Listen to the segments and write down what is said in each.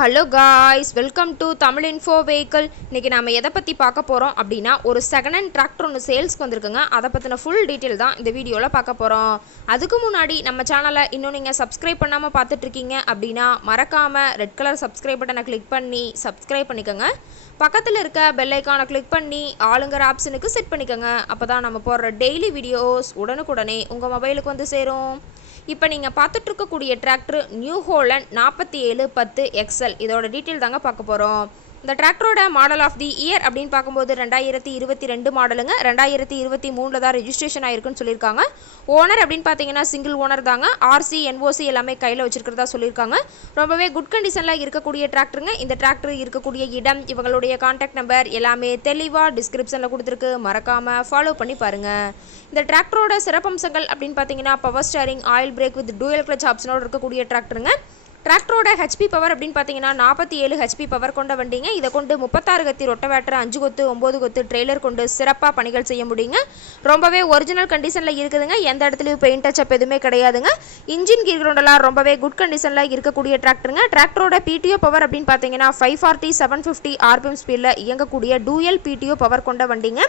Hello guys, welcome to Tamil info vehicle. இன்றைக்கி நம்ம எதை பற்றி பார்க்க போகிறோம் அப்படின்னா, ஒரு செகண்ட் ஹேண்ட் டிராக்டர் ஒன்று சேல்ஸ்க்கு வந்திருக்குங்க. அதை பற்றின ஃபுல் டீட்டெயில் தான் இந்த வீடியோவில் பார்க்க போகிறோம். அதுக்கு முன்னாடி நம்ம சேனலை இன்னும் நீங்கள் சப்ஸ்கிரைப் பண்ணாமல் பார்த்துட்ருக்கீங்க அப்படின்னா மறக்காமல் ரெட் கலர் சப்ஸ்கிரைப் பட்டனை கிளிக் பண்ணி சப்ஸ்கிரைப் பண்ணிக்கோங்க. பக்கத்தில் இருக்க பெல் ஐக்கானை கிளிக் பண்ணி ஆளுங்கிற ஆப்ஷனுக்கு செட் பண்ணிக்கோங்க. அப்போ தான் நம்ம போடுற டெய்லி வீடியோஸ் உடனுக்குடனே உங்கள் மொபைலுக்கு வந்து சேரும். இப்போ நீங்கள் பார்த்துட்ருக்கக்கூடிய டிராக்டர் நியூ ஹோலண்ட் 4710 XL. இதோட டீட்டெயில் தாங்க பார்க்க போகிறோம். இந்த டிராக்டரோட மாடல் ஆஃப் தி இயர் அப்படின்னு பார்க்கும்போது 2022 மாடலுங்க. 2023 தான் ரெஜிஸ்ட்ரேஷன் ஆயிருக்குன்னு சொல்லியிருக்காங்க. ஓனர் அப்படின்னு பார்த்தீங்கன்னா சிங்கிள் ஓனர் தாங்க. ஆர்சி NOC எல்லாமே கையில் வச்சிருக்கிறதா சொல்லியிருக்காங்க. ரொம்பவே குட் கண்டிஷனில் இருக்கக்கூடிய டிராக்டருங்க. இந்த டிராக்டர் இருக்கக்கூடிய இடம், இவங்களுடைய கான்டாக்ட் நம்பர் எல்லாமே தெளிவாக டிஸ்கிரிப்ஷனில் கொடுத்துருக்கு. மறக்காமல் ஃபாலோ பண்ணி பாருங்கள். இந்த டிராக்டரோட சிறப்பம்சங்கள் அப்படின்னு பார்த்தீங்கன்னா power steering, oil brake with dual clutch ஆப்ஷனோடு இருக்கக்கூடிய டிராக்டருங்க. டிராக்டரோட ஹெச்பி பவர் அப்படின்னு பார்த்தீங்கன்னா 47 ஹெச்பி பவர் கொண்ட வண்டிங்க. இதை கொண்டு 36 கத்தி ரொட்டவேட்டர், 5 கொத்து 9 கொத்து ட்ரெய்லர் கொண்டு சிறப்பாக பணிகள் செய்ய முடியுங்க. ரொம்பவே ஒரிஜினல் கண்டிஷனில் இருக்குதுங்க. எந்த இடத்துலையும் பெயிண்ட் டச்சப் எதுவுமே கிடையாதுங்க. இன்ஜின் கீர் கிரவுண்டெல்லாம் ரொம்பவே குட் கண்டிஷனில் இருக்கக்கூடிய டிராக்டருங்க. டிராக்டரோட PTO பவர் அப்படின்னு பார்த்தீங்கன்னா 540 750 RPM ஸ்பீடில் இயங்கக்கூடிய டூயல் PTO பவர் கொண்ட வண்டிங்க.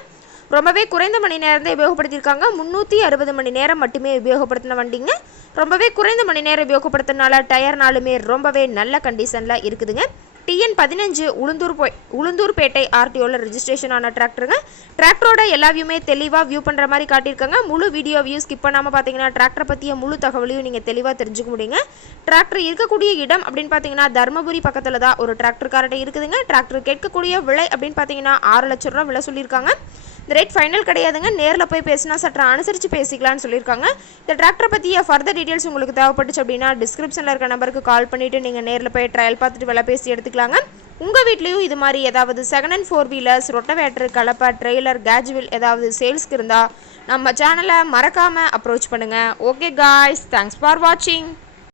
ரொம்பவே குறைந்த மணி நேரம் தான் உபயோகப்படுத்தியிருக்காங்க. 360 மணி நேரம் மட்டுமே உபயோகப்படுத்தின வண்டிங்க. ரொம்பவே குறைந்த மணி நேரம் உபயோகப்படுத்தினால டயர்னாலுமே ரொம்பவே நல்ல கண்டிஷனில் இருக்குதுங்க. TN 15 உளுந்தூர்பேட்டை RTOவில் ரெஜிஸ்ட்ரேஷன் ஆன டிராக்டருங்க. டிராக்டரோட எல்லா வியூமே தெளிவாக வியூ பண்ணுற மாதிரி காட்டியிருக்காங்க. முழு வீடியோ வியூ ஸ்கிப் பண்ணாமல் பார்த்தீங்கன்னா டிராக்டரை பற்றிய முழு தகவலையும் நீங்கள் தெளிவாக தெரிஞ்சுக்க முடியுங்க. டிராக்டர் இருக்கக்கூடிய இடம் அப்படின்னு பார்த்தீங்கன்னா தர்மபுரி பக்கத்தில் தான் ஒரு டிராக்டர் கார்ட்டை இருக்குதுங்க. டிராக்டர் கேட்கக்கூடிய விலை அப்படின்னு பார்த்தீங்கன்னா 6 லட்சம் ரூபா விலை சொல்லியிருக்காங்க. இந்த ரேட் ஃபைனல் கிடையாதுங்க. நேரில் போய் பேசினா சற்று அனுசரித்து பேசிக்கலாம்னு சொல்லியிருக்காங்க. இந்த டிராக்டரை பற்றிய ஃபர்தர் டீட்டெயில்ஸ் உங்களுக்கு தேவைப்பட்டுச்சு அப்படின்னா டிஸ்கிரிப்ஷனில் இருக்க நம்பருக்கு கால் பண்ணிவிட்டு நீங்கள் நேரில் போய் ட்ரையல் பார்த்துட்டு விலை பேசி எடுத்துக்கலாங்க. உங்கள் வீட்லேயும் இது மாதிரி ஏதாவது செகண்ட் ஹேண்ட் 4 வீலர்ஸ், ரொட்டவேட்டர், கலப்பை, ட்ரெய்லர், கேஜுவல் ஏதாவது சேல்ஸ்க்கு இருந்தால் நம்ம சேனலை மறக்காமல் அப்ரோச் பண்ணுங்கள். ஓகே காய்ஸ், தேங்க்ஸ் ஃபார் வாட்சிங்.